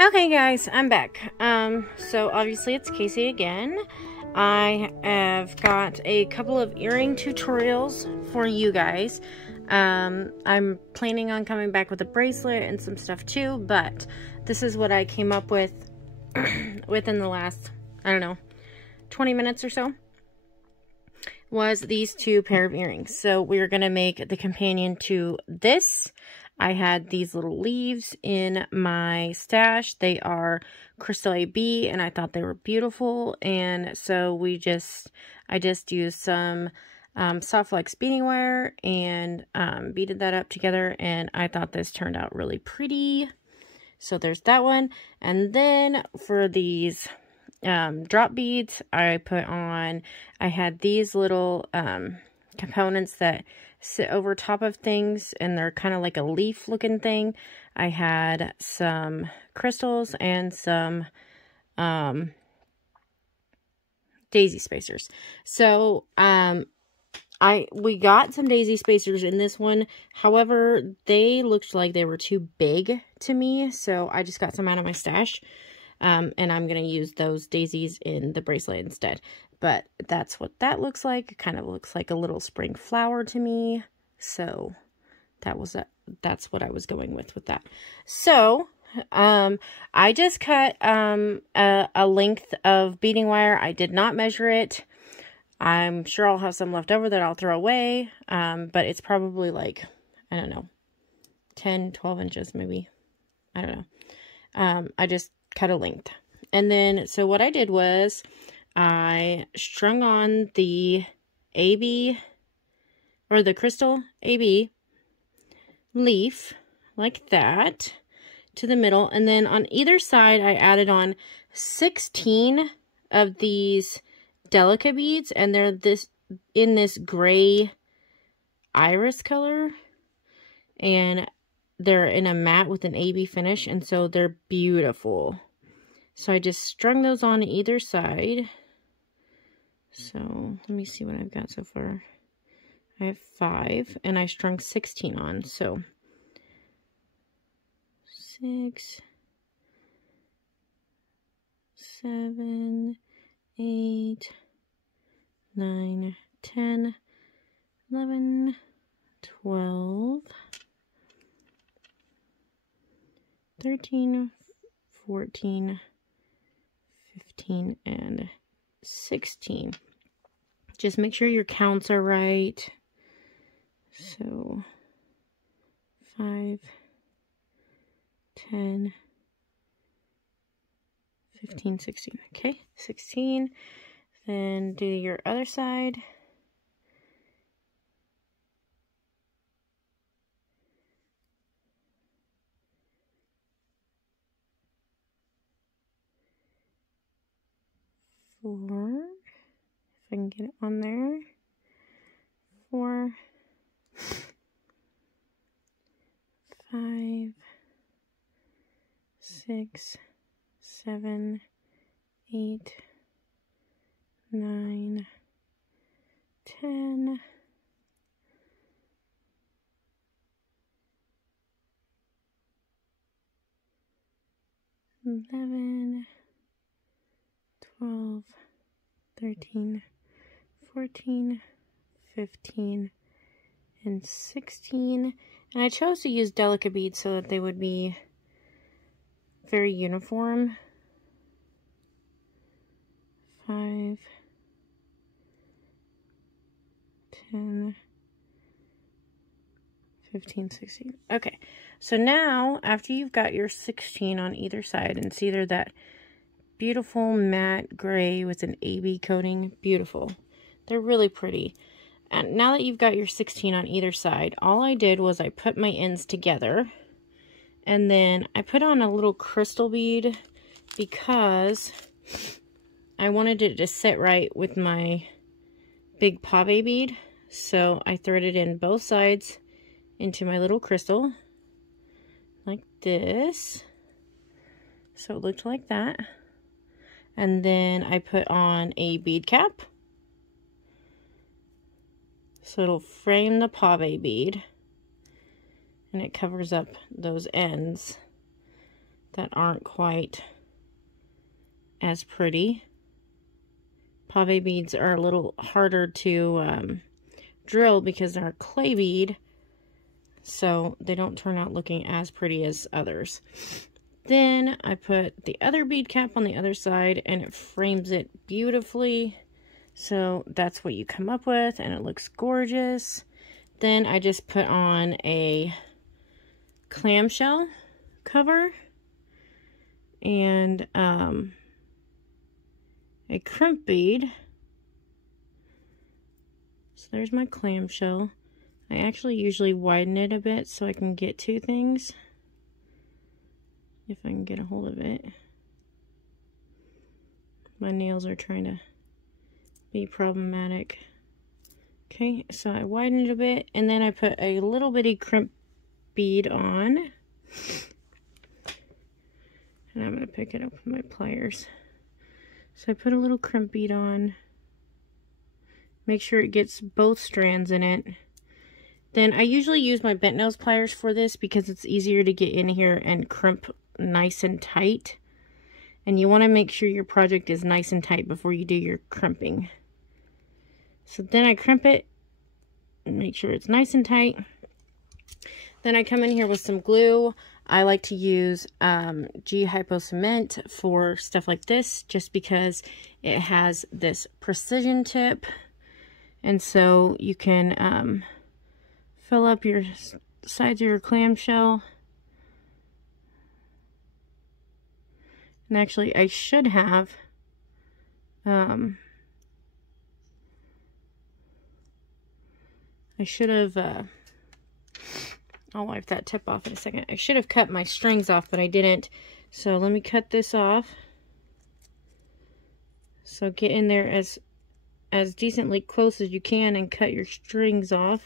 Okay guys, I'm back. So obviously it's Casey again. I have got a couple of earring tutorials for you guys. I'm planning on coming back with a bracelet and some stuff too, but this is what I came up with within the last, I don't know, 20 minutes or so, was these two pair of earrings. So we're going to make the companion to this. I had these little leaves in my stash. They are Crystal AB, and I thought they were beautiful. And so I just used some soft flex beading wire and beaded that up together. And I thought this turned out really pretty. So there's that one. And then for these drop beads, I had these little components that sit over top of things, and they're kind of like a leaf looking thing. I had some crystals and some daisy spacers. So we got some daisy spacers in this one. However, they looked like they were too big to me, so I just got some out of my stash. And I'm going to use those daisies in the bracelet instead. But that's what that looks like. It kind of looks like a little spring flower to me. So that's what I was going with that. So I just cut a length of beading wire. I did not measure it. I'm sure I'll have some left over that I'll throw away. But it's probably like, I don't know, 10, 12 inches maybe. I don't know. I just cut a length. And then, so what I did was I strung on the AB, or the Crystal AB leaf like that to the middle. And then on either side, I added on 16 of these Delica beads, and they're in this gray iris color, and they're in a matte with an AB finish, and so they're beautiful. So I just strung those on either side. So let me see what I've got so far. I have 5, and I strung 16 on. So 6, 7, 8, 9, 10, 11, 12, 13, 14, 15, and 16. Just make sure your counts are right. So 5, 10, 15, 16. Okay, 16. Then do your other side. Four, if I can get it on there. 4, 5, 6, 7, 8, 9, 10, 11, 12, 13, 14, 15, and 16. And I chose to use Delica beads so that they would be very uniform. 5, 10, 15, 16. Okay, so now after you've got your 16 on either side, and see they're that beautiful matte gray with an AB coating. Beautiful. They're really pretty. And now that you've got your 16 on either side, all I did was I put my ends together, and then I put on a little crystal bead because I wanted it to sit right with my big pave bead. So I threaded in both sides into my little crystal like this. So it looked like that. And then I put on a bead cap, so it'll frame the pave bead, and it covers up those ends that aren't quite as pretty. Pave beads are a little harder to drill because they're a clay bead, so they don't turn out looking as pretty as others. Then I put the other bead cap on the other side, and it frames it beautifully. So that's what you come up with, and it looks gorgeous. Then I just put on a clamshell cover and a crimp bead. So there's my clamshell. I actually usually widen it a bit so I can get to things, if I can get a hold of it. My nails are trying to be problematic. Okay, so I widen it a bit, and then I put a little bitty crimp bead on. And I'm going to pick it up with my pliers. So I put a little crimp bead on. Make sure it gets both strands in it. Then I usually use my bent nose pliers for this because it's easier to get in here and crimp nice and tight. And you want to make sure your project is nice and tight before you do your crimping. So then I crimp it and make sure it's nice and tight. Then I come in here with some glue. I like to use Hypo cement for stuff like this, just because it has this precision tip. And so you can fill up your sides of your clamshell. And actually, I should have I'll wipe that tip off in a second. I should have cut my strings off, but I didn't. So let me cut this off. So get in there as decently close as you can and cut your strings off.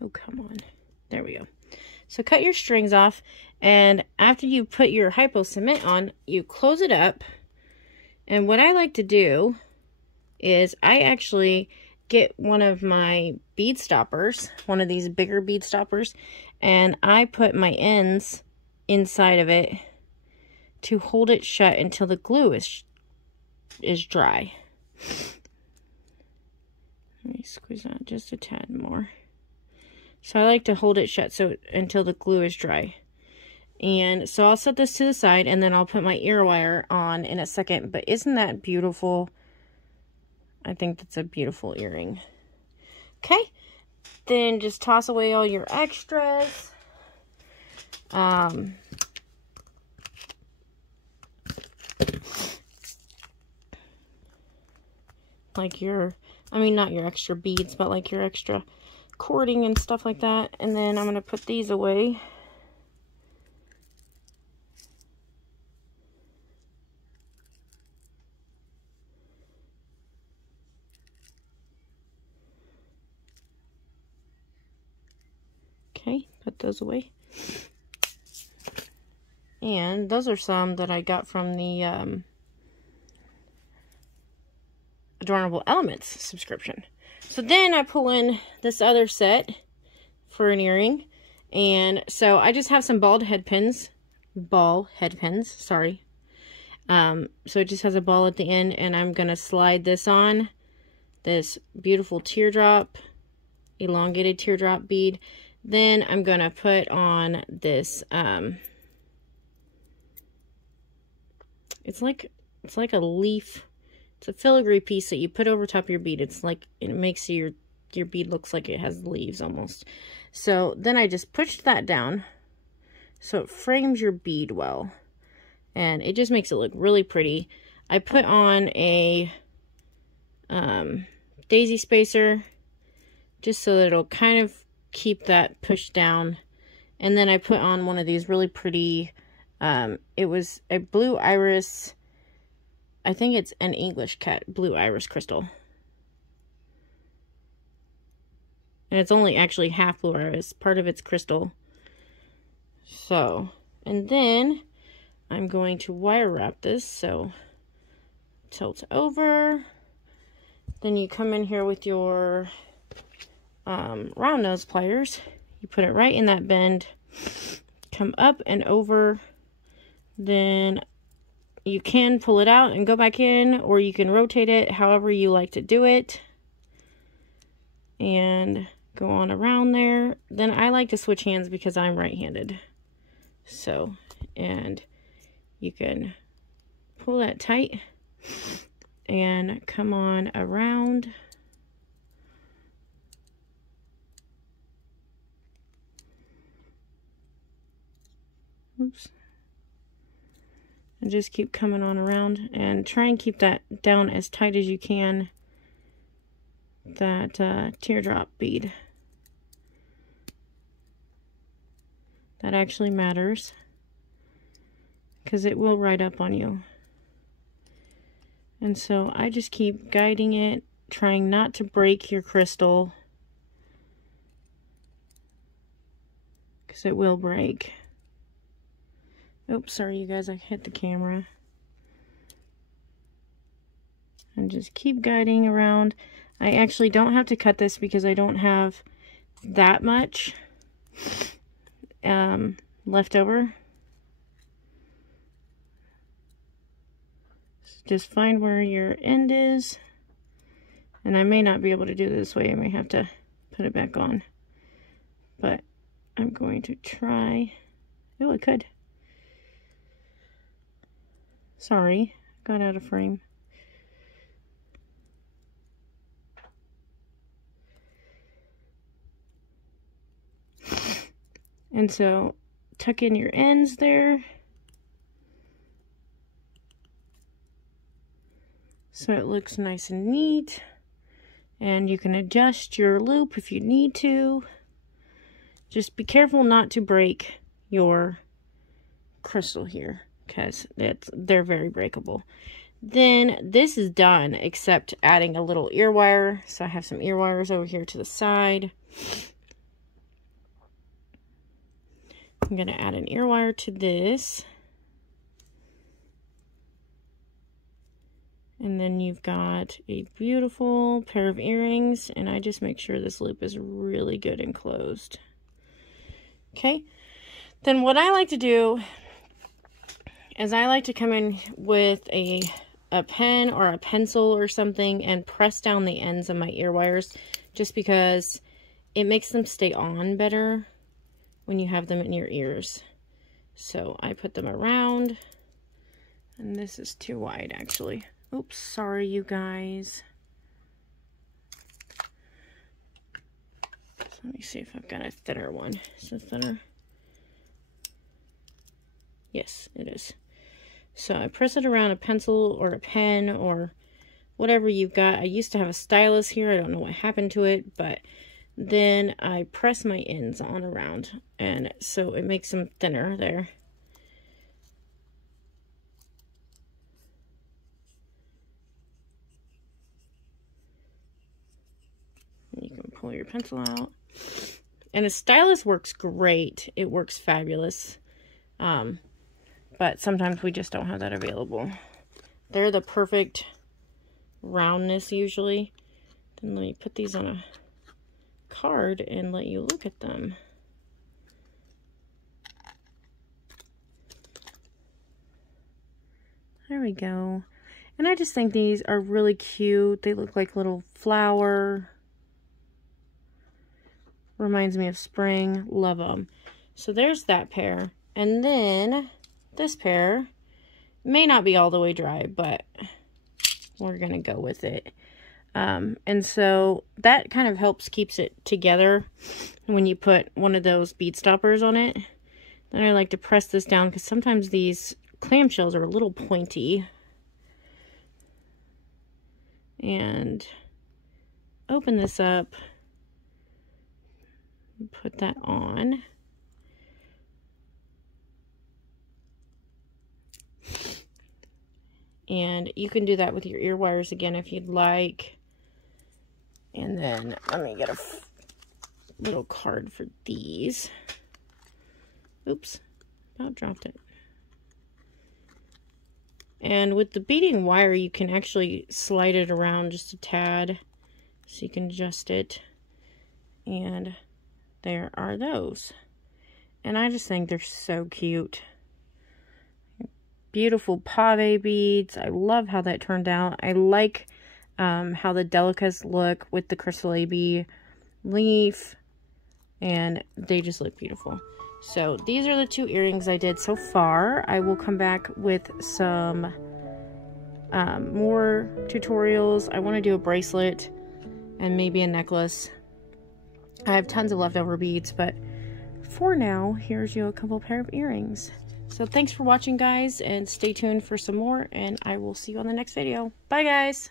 Oh, come on. There we go. So cut your strings off, and after you put your hypo cement on, you close it up. And what I like to do is I actually get one of my bead stoppers, one of these bigger bead stoppers, and I put my ends inside of it to hold it shut until the glue is dry. Let me squeeze out just a tad more. So I like to hold it shut until the glue is dry. And so I'll set this to the side, and then I'll put my ear wire on in a second. But isn't that beautiful? I think that's a beautiful earring. Okay. Then just toss away all your extras. Like not your extra beads, but like your extra cording and stuff like that. And then I'm going to put these away. Okay, put those away. And those are some that I got from the Adornable Elements subscription. So then I pull in this other set for an earring. And so I just have some ball head pins, sorry. So it just has a ball at the end, and I'm going to slide this on, this beautiful teardrop, elongated teardrop bead. Then I'm going to put on this, it's like a leaf. It's a filigree piece that you put over top of your bead. It's like, it makes your bead looks like it has leaves almost. So then I just pushed that down so it frames your bead well. And it just makes it look really pretty. I put on a daisy spacer just so that it'll kind of keep that pushed down. And then I put on one of these really pretty, it was a blue iris, I think it's an English cut blue iris crystal. And it's only actually half blue iris, part of it's crystal. So, and then I'm going to wire wrap this. So tilt over. Then you come in here with your round nose pliers. You put it right in that bend. Come up and over. Then you can pull it out and go back in, or you can rotate it however you like to do it. And go on around there. Then I like to switch hands because I'm right-handed. So, and you can pull that tight and come on around. Oops. And just keep coming on around and try and keep that down as tight as you can. That teardrop bead. That actually matters because it will ride up on you. And so I just keep guiding it, trying not to break your crystal because it will break. Oops, sorry you guys, I hit the camera. And just keep guiding around. I actually don't have to cut this because I don't have that much left over. So just find where your end is. And I may not be able to do it this way. I may have to put it back on. But I'm going to try. Oh, I could. Sorry, got out of frame. And so tuck in your ends there. So it looks nice and neat. And you can adjust your loop if you need to. Just be careful not to break your crystal here, because they're very breakable. Then this is done, except adding a little ear wire. So I have some ear wires over here to the side. I'm going to add an ear wire to this. And then you've got a beautiful pair of earrings. And I just make sure this loop is really good and closed. Okay. Then what I like to do is I like to come in with a pen or a pencil or something and press down the ends of my ear wires, just because it makes them stay on better when you have them in your ears. So I put them around, and this is too wide actually. Oops, sorry you guys. So let me see if I've got a thinner one. Is it thinner? Yes, it is. So I press it around a pencil or a pen or whatever you've got. I used to have a stylus here. I don't know what happened to it, but then I press my ends on around, and so it makes them thinner there. And you can pull your pencil out. And a stylus works great. It works fabulous. But sometimes we just don't have that available. They're the perfect roundness usually. Then let me put these on a card and let you look at them. There we go. And I just think these are really cute. They look like little flower. Reminds me of spring. Love them. So there's that pair. And then this pair may not be all the way dry, but we're going to go with it. And so that kind of helps keeps it together when you put one of those bead stoppers on it. Then I like to press this down because sometimes these clamshells are a little pointy. And open this up. Put that on. And you can do that with your ear wires again if you'd like. And then let me get a little card for these. Oops, about dropped it. And with the beading wire, you can actually slide it around just a tad, so you can adjust it. And there are those. And I just think they're so cute. Beautiful pave beads. I love how that turned out. I like how the delicas look with the crystal AB leaf. And they just look beautiful. So these are the 2 earrings I did so far. I will come back with some more tutorials. I want to do a bracelet and maybe a necklace. I have tons of leftover beads, but for now, here's you a couple pair of earrings. So thanks for watching, guys, and stay tuned for some more, and I will see you on the next video. Bye, guys!